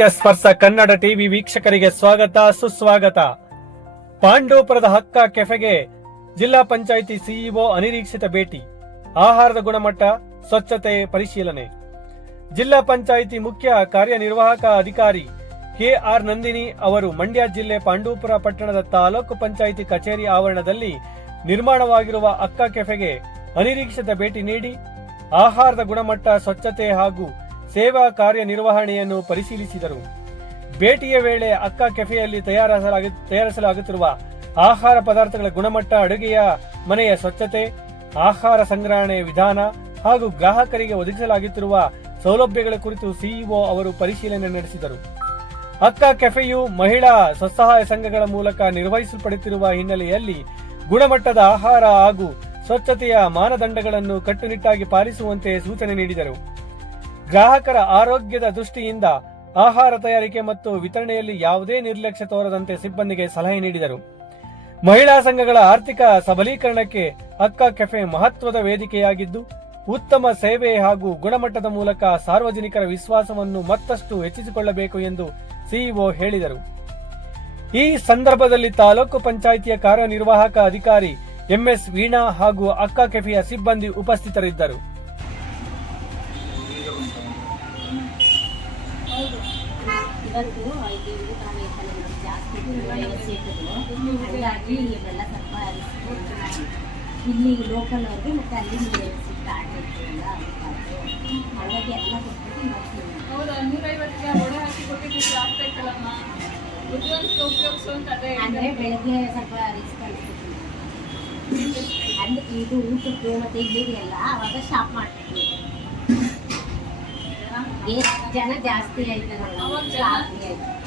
ಸಾಹಿತ್ಯ ಸ್ಪರ್ಶ ಕನ್ನಡ ಟಿವಿ ವೀಕ್ಷಕರಿಗೆ ಸ್ವಾಗತ ಸುಸ್ವಾಗತ. ಪಾಂಡವಪುರದ ಹಕ್ಕ ಕೆಫೆಗೆ ಜಿಲ್ಲಾ ಪಂಚಾಯಿತಿ ಸಿಇಒ ಅನಿರೀಕ್ಷಿತ ಭೇಟಿ. ಆಹಾರದ ಗುಣಮಟ್ಟ, ಸ್ವಚ್ಛತೆ ಪರಿಶೀಲನೆ. ಜಿಲ್ಲಾ ಪಂಚಾಯಿತಿ ಮುಖ್ಯ ಕಾರ್ಯನಿರ್ವಾಹಕ ಅಧಿಕಾರಿ ಕೆಆರ್ ನಂದಿನಿ ಅವರು ಮಂಡ್ಯ ಜಿಲ್ಲೆ ಪಾಂಡವಪುರ ಪಟ್ಟಣದ ತಾಲೂಕು ಪಂಚಾಯಿತಿ ಕಚೇರಿ ಆವರಣದಲ್ಲಿ ನಿರ್ಮಾಣವಾಗಿರುವ ಅಕ್ಕ ಕೆಫೆಗೆ ಅನಿರೀಕ್ಷಿತ ಭೇಟಿ ನೀಡಿ ಆಹಾರದ ಗುಣಮಟ್ಟ, ಸ್ವಚ್ಛತೆ ಹಾಗೂ ಸೇವಾ ಕಾರ್ಯನಿರ್ವಹಣೆಯನ್ನು ಪರಿಶೀಲಿಸಿದರು. ಭೇಟಿಯ ವೇಳೆ ಅಕ್ಕ ಕೆಫೆಯಲ್ಲಿ ತಯಾರಿಸಲಾಗುತ್ತಿರುವ ಆಹಾರ ಪದಾರ್ಥಗಳ ಗುಣಮಟ್ಟ, ಅಡುಗೆಯ ಮನೆಯ ಸ್ವಚ್ಛತೆ, ಆಹಾರ ಸಂಗ್ರಹಣೆ ವಿಧಾನ ಹಾಗೂ ಗ್ರಾಹಕರಿಗೆ ಒದಗಿಸಲಾಗುತ್ತಿರುವ ಸೌಲಭ್ಯಗಳ ಕುರಿತು ಸಿಇಒ ಅವರು ಪರಿಶೀಲನೆ ನಡೆಸಿದರು. ಅಕ್ಕ ಕೆಫೆಯು ಮಹಿಳಾ ಸ್ವಸಹಾಯ ಸಂಘಗಳ ಮೂಲಕ ನಿರ್ವಹಿಸಲ್ಪಡುತ್ತಿರುವ ಹಿನ್ನೆಲೆಯಲ್ಲಿ ಗುಣಮಟ್ಟದ ಆಹಾರ ಹಾಗೂ ಸ್ವಚ್ಛತೆಯ ಮಾನದಂಡಗಳನ್ನು ಕಟ್ಟುನಿಟ್ಟಾಗಿ ಪಾಲಿಸುವಂತೆ ಸೂಚನೆ ನೀಡಿದರು. ಗ್ರಾಹಕರ ಆರೋಗ್ಯದ ದೃಷ್ಟಿಯಿಂದ ಆಹಾರ ತಯಾರಿಕೆ ಮತ್ತು ವಿತರಣೆಯಲ್ಲಿ ಯಾವುದೇ ನಿರ್ಲಕ್ಷ್ಯ ತೋರದಂತೆ ಸಿಬ್ಬಂದಿಗೆ ಸಲಹೆ ನೀಡಿದರು. ಮಹಿಳಾ ಸಂಘಗಳ ಆರ್ಥಿಕ ಸಬಲೀಕರಣಕ್ಕೆ ಅಕ್ಕ ಕೆಫೆ ಮಹತ್ವದ ವೇದಿಕೆಯಾಗಿದ್ದು, ಉತ್ತಮ ಸೇವೆ ಹಾಗೂ ಗುಣಮಟ್ಟದ ಮೂಲಕ ಸಾರ್ವಜನಿಕರ ವಿಶ್ವಾಸವನ್ನು ಮತ್ತಷ್ಟು ಹೆಚ್ಚಿಸಿಕೊಳ್ಳಬೇಕು ಎಂದು ಸಿಇಒ ಹೇಳಿದರು. ಈ ಸಂದರ್ಭದಲ್ಲಿ ತಾಲೂಕು ಪಂಚಾಯಿತಿಯ ಕಾರ್ಯನಿರ್ವಾಹಕ ಅಧಿಕಾರಿ ಎಂಎಸ್ ವೀಣಾ ಹಾಗೂ ಅಕ್ಕ ಕೆಫೆಯ ಸಿಬ್ಬಂದಿ ಉಪಸ್ಥಿತರಿದ್ದರು. ಇವತ್ತು ಇಲ್ಲಿ ಊಟ ವೇತನಗಳು ಜಾಸ್ತಿ ಹಾಗಾಗಿ ಇವೆಲ್ಲ ಸ್ವಲ್ಪ ಇಲ್ಲಿ ಲೋಕಲ್ ಅವ್ರಿಗೆ ಮತ್ತೆ ಅಲ್ಲಿ ಸ್ಟಾರ್ಟ್ ಇರ್ತದಲ್ಲ ಹಾಗಾಗಿ ಎಲ್ಲ ಕೊಟ್ಬಿಟ್ಟು ಹೌದಾ 150ಗೆ ಒಡೆ ಹಾಕಿ ಕೊಟ್ಟಿದ್ದೀವಿ ಆಗ್ತೈತಲ್ಲಮ್ಮ ಬುದ್ಧಿವಂತಿಕೆ ಉಪಯೋಗಿಸುವಂತದೇ ಅಂದರೆ ಬೆಳಗ್ಗೆ ಸ್ವಲ್ಪ ರಿಸ್ಕ್ ಅನಿಸ್ತೀವಿ ಅಂದ್ರೆ ಇದು ಊಟದ್ದು ಮತ್ತೆ ಇಲ್ಲಿದೆಯಲ್ಲ ಅವಾಗ ಶಾಪ್ ಮಾಡ್ತೀವಿ. ಜನ ಜಾಸ್ತಿ ಆಯ್ತದಲ್ಲ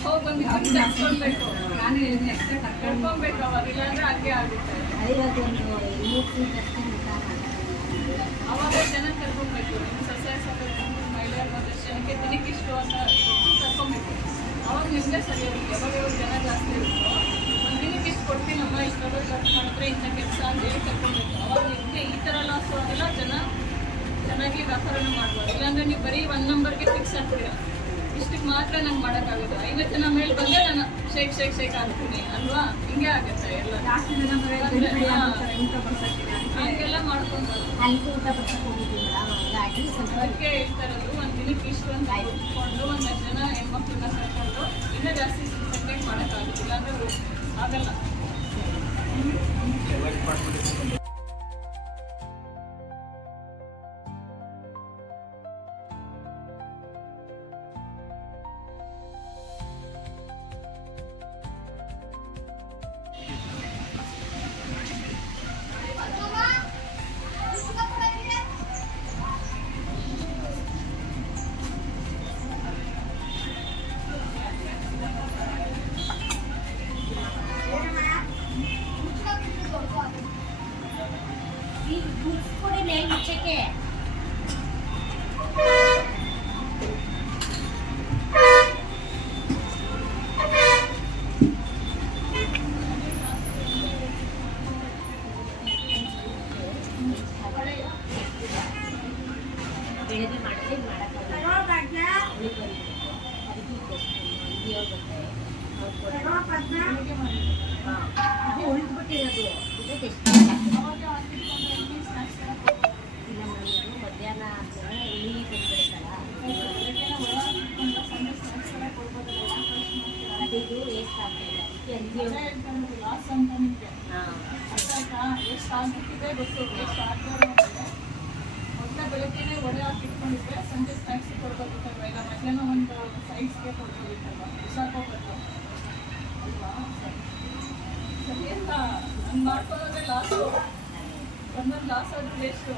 ಹೋಗಿ ಬಂದು ತರ್ಸ್ಕೊಳ್ಬೇಕು. ನಾನು ಕರ್ಕೊಬೇಕು ಅವಾಗ, ಇಲ್ಲಾಂದ್ರೆ ಹಾಗೆ ಆಗುತ್ತೆ. ಅದೊಂದು 200 ಫೀಟ್ ಅಷ್ಟೇ ಅವಾಗ ಜನ ಕರ್ಕೊಬೇಕು. ಸ್ವಸಹಾಯ ಸಂಘ ಮಹಿಳೆಯರ ಪ್ರದರ್ಶನಕ್ಕೆ ದಿನಕ್ಕಿಷ್ಟು ಅಂತ ಕರ್ಕೊಬೇಕು. ಅವಾಗ ನಿಮಗೆ ಸರಿ ಹೋಗುತ್ತೆ. ಯಾವಾಗ ಜನ ಜಾಸ್ತಿ ಇರುತ್ತೋ ಒಂದು ದಿನಕ್ಕಿಷ್ಟು ಕೊಡ್ತೀನಮ್ಮ, ಇಷ್ಟೊಳಗೆ ಖರ್ಚು ಮಾಡಿದ್ರೆ ಇಂಥ ಕೆಲಸ ಅಂತ ಹೇಳಿ ಕರ್ಕೊಬೇಕು. ಅವಾಗ ನಿಮಗೆ ಈ ಥರ ಲಾಸ್ ಆಗೋಲ್ಲ, ಜನ ಚೆನ್ನಾಗಿ ವ್ಯಾಪಾರನ ಮಾಡ್ಬೋದು. ಇಲ್ಲಾಂದ್ರೆ ನೀವು ಬರೀ 1 ನಂಬರ್ಗೆ ಫಿಕ್ಸ್ ಆಗ್ತೀರಾ, ಇಷ್ಟಕ್ಕೆ ಮಾತ್ರ ನಂಗೆ ಮಾಡೋಕ್ಕಾಗೋದು. 50 ಜನ ಮೇಲೆ ಬಂದರೆ ನಾನು ಶೇಕ್ ಆಗ್ತೀನಿ ಅಲ್ವಾ, ಹಿಂಗೆ ಆಗುತ್ತೆ. ಎಲ್ಲ ಜಾಸ್ತಿ ಜನ ಹಂಗೆಲ್ಲ ಮಾಡ್ಕೊಂಡು ಅದಕ್ಕೆ ಹೇಳ್ತಾರದು ಒಂದು ದಿನಕ್ಕೆ ಇಷ್ಟು ಅಂತ ಇಟ್ಕೊಂಡು 1 ಜನ ಹೆಣ್ಮಕ್ಳನ್ನ ಸೇರ್ಕೊಂಡು ಇನ್ನೂ ಜಾಸ್ತಿ ಸೆಕ್ರೇಟ್ ಮಾಡೋಕ್ಕಾಗುತ್ತೆ. ಇಲ್ಲಾಂದ್ರೆ ಆಗಲ್ಲ. ಬೆಳಗ್ಗೆ ಮಾಡಿದ್ರೆ ಉಳಿದ್ಬಿಟ್ಟಿರೋದು ಇಲ್ಲ ಮಾಡೋದು ಮಧ್ಯಾಹ್ನ ನೀರು ಬಂದ್ಬಿಡುತ್ತಲ್ಲ ಅದು ವೇಸ್ಟ್ ಆಗ್ತಾಯಿಲ್ಲ. ಅದಕ್ಕೆ ಲಾಸ್ ಅಂತ ನಿಮಗೆ ಎಷ್ಟು ಆಗ್ಬಿಟ್ಟಿದೆ ಗೊತ್ತು. ಎಷ್ಟು ಆಗ್ತಾರೆ ಮೊದಲೇ ಬೆಳಗ್ಗೆನೇ ಒಡೆ ಹಾಕಿ ಇಟ್ಕೊಂಡಿದ್ದೆ, ಸಂಜೆ ಸ್ನ್ಯಾಕ್ಸ್ ಕೊಡ್ಬೋದಿತ್ತಲ್ವ, ಇಲ್ಲ ಮಧ್ಯಾಹ್ನ ಒಂದು ಸೈಡ್ಸ್ಗೆ ಕೊಡ್ಬೋದಿತ್ತಲ್ವ, ಬಿಸಾಕೋಬೇಕು ಅಲ್ವಾ. ಸರಿ ಅಂತ ನಾನು ಮಾಡ್ಕೊಳ್ಳೋದೇ ಲಾಸು. ಒಂದೊಂದು ಲಾಸ್ ಆದರೂ ವೇಸ್ಟು.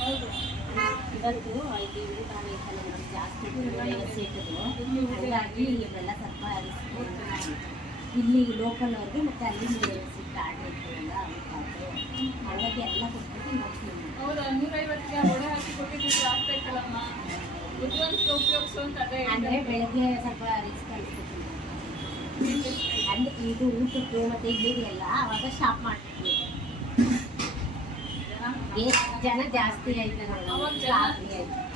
ಹೌದು ಇವತ್ತು ಇಲ್ಲಿ ಊಟ ವೇತನಗಳು ಜಾಸ್ತಿ ಹಾಗಾಗಿ ಇವೆಲ್ಲ ಸ್ವಲ್ಪ ಇಲ್ಲಿ ಲೋಕಲ್ ಅವ್ರಿಗೆ ಮತ್ತೆ ಅಲ್ಲಿ ಸ್ಟಾರ್ಟ್ ಇರ್ತದಲ್ಲ ಹಾಗಾಗಿ ಎಲ್ಲ ಕೊಟ್ಬಿಟ್ಟು ಹೌದಾ 150ಗೆ ಒಡೆ ಹಾಕಿ ಕೊಟ್ಟಿದ್ದೀವಿ ಆಗ್ತೈತಲ್ಲಮ್ಮ ಬುದ್ಧಿವಂತಿಕೆ ಉಪಯೋಗಿಸುವಂತದೇ ಅಂದರೆ ಬೆಳಗ್ಗೆ ಸ್ವಲ್ಪ ರಿಸ್ಕ್ ಅನಿಸ್ತೀವಿ. ಅಂದ್ರೆ ಇದು ಊಟದ್ದು ಮತ್ತೆ ಇಲ್ಲಿದೆಯಲ್ಲ ಅವಾಗ ಶಾಪ್ ಮಾಡ್ತೀವಿ. ಜನ ಜಾಸ್ತಿ ಆಯ್ತು ಅವಾಗ ಜನ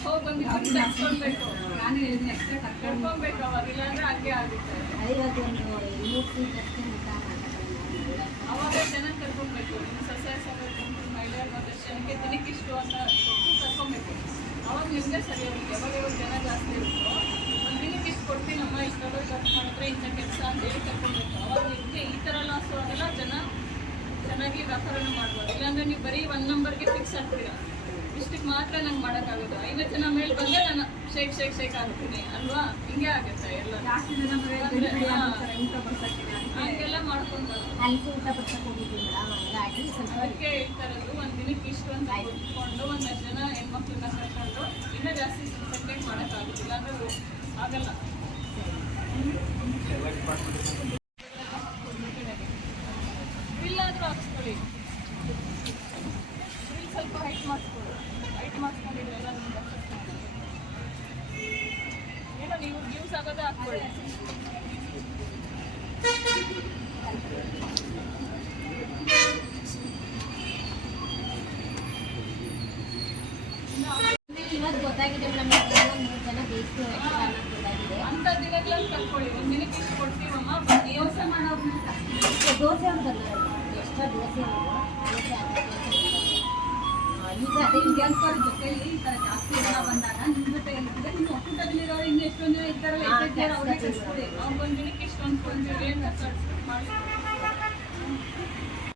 ಹೋಗಿ ಬಂದು ಕರ್ಕೊಳ್ಬೇಕು. ನಾನು ಹೇಳಿದ್ರೆ ಕರ್ಕೊಳ್ಬೇಕು ಅವಾಗ, ಇಲ್ಲಾಂದ್ರೆ ಹಂಗೆ ಆಗುತ್ತೆ. ಇವತ್ತೊಂದು 200 ಸೀಟ್ ಅಷ್ಟೇ ಊಟ ಮಾಡ್ತಾರೆ. ಅವಾಗ ಜನ ಕರ್ಕೊಳ್ಬೇಕು. ನಿಮ್ಮ ಸ್ವಸಹಾಯ ಸಂಘ ಮಹಿಳೆಯರ ಮಾರ್ಗದರ್ಶನಕ್ಕೆ ದಿನಕ್ಕೆ ಇಷ್ಟು ಅಂತ ಕರ್ಕೊಳ್ಬೇಕು. ಅವಾಗ ನಿಮಗೆ ಸರಿ ಹೋಗುತ್ತೆ. ಯಾವಾಗ ಜನ ಜಾಸ್ತಿ ಇರುತ್ತೋ ಒಂದು ದಿನಕ್ಕೆ ಇಷ್ಟು ಕೊಡ್ತೀನಮ್ಮ, ಇಷ್ಟೆಲ್ಲ ಖರ್ಚು ಮಾಡಿದ್ರೆ ಇಂಥ ಕೆಲಸ ಅಂತ ಹೇಳಿ ಕರ್ಕೊಳ್ಬೇಕು. ಅವಾಗ ನಿಮಗೆ ಈ ಥರ ಲಾಸು ಆಗಲ್ಲ, ಜನ ಚೆನ್ನಾಗಿ ವ್ಯಾಪಾರನೂ ಮಾಡ್ಬೋದು. ಇಲ್ಲಾಂದ್ರೆ ನೀವು ಬರೀ 1 ನಂಬರ್ಗೆ ಫಿಕ್ಸ್ ಆಗ್ತೀರಾ, ಇಷ್ಟಕ್ಕೆ ಮಾತ್ರ ನಂಗೆ ಮಾಡೋಕ್ಕಾಗೋದು. 50 ಜನ ಮೇಲೆ ಬಂದರೆ ನಾನು ಶೇಕ್ ಆಗ್ತೀನಿ ಅಲ್ವಾ? ಹಿಂಗೆ ಆಗುತ್ತೆ ಎಲ್ಲ. ಜಾಸ್ತಿ ಜನ ಊಟ ಬರ್ಸಕ್ಕೆ ಹಂಗೆಲ್ಲ ಮಾಡ್ಕೊಂಡು ಬರೋದು. ಅಲ್ಲಿಗೆ ಊಟ ಬರ್ಸಕ್ಕೆ ಹೋಗಿದ್ದೀನಿ ಹಂಗಾಗಿ ಸ್ವಲ್ಪ ಅದಕ್ಕೆ ಹೇಳ್ತಾ ಇರೋದು, ಒಂದು ದಿನಕ್ಕೆ ಇಷ್ಟು ಅಂತ ಇಟ್ಕೊಂಡು ಒಂದಷ್ಟು ಜನ ಹೆಣ್ಮಕ್ಳನ್ನ ಕರ್ಕೊಂಡು ಇನ್ನೂ ಜಾಸ್ತಿ ಸೆಲೆಕ್ಟ್ ಮಾಡೋಕ್ಕಾಗೋದಿಲ್ಲ, ಅಂದರೆ ಆಗಲ್ಲ. ಬಿಲ್ಲಾದರೂ ಹಾಕ್ಸ್ಕೊಳ್ಳಿ, ಬಿಲ್ ಸ್ವಲ್ಪ ಹೈಟ್ ಮಾಡಿಸ್ಕೊಂಡಿದ್ರೆಲ್ಲ ನಿಮ್ಗೆ ಏನೋ ನೀವು ಯೂಸ್ ಆಗೋದೇ ಹಾಕ್ಕೊಳ್ಳಿ. ಇವತ್ತು ಗೊತ್ತಾಗಿದೆ ಮೇಡಮ್, 3 ಜನ ಬೇಕು ಗೊತ್ತಾಗಿದೆ. ಅಂಥ ದಿನಗಳಲ್ಲಿ ಕರ್ಕೊಳ್ಳಿ. ಒಂದು ದಿನಕ್ಕೆ ಇಷ್ಟು ಕೊಡ್ತೀವಮ್ಮ, ದೋಸೆ ಮಾಡೋದನ್ನ ದೋಸೆ ಅವ್ರು ಬಂದವರು ಎಷ್ಟೋ ದೋಸೆ ಈಗ ಅದೇ ಇಂಡಿಯನ್ಸ್ಗಳ ಜೊತೆಯಲ್ಲಿ ಈ ಥರ ಜಾಸ್ತಿ ಜನ ಬಂದಾಗ ನಿಮ್ಮ ಜೊತೆ ಇರ್ತದೆ. ನಿಮ್ಮ ಒಕ್ಕೂಟದಲ್ಲಿರೋರು ಇನ್ನೂ ಎಷ್ಟೊಂದು ಜನ ಇರ್ತಾರಲ್ಲ, ಅವ್ರಿಗೆ ಕಳಿಸ್ಕೊಡಿ. ಅವ್ರಿಗೊಂದು ದಿನಕ್ಕೆ ಇಷ್ಟೊಂದು ಕೊಡ್ತೀವಿ ಅಂತ ಮಾಡಿ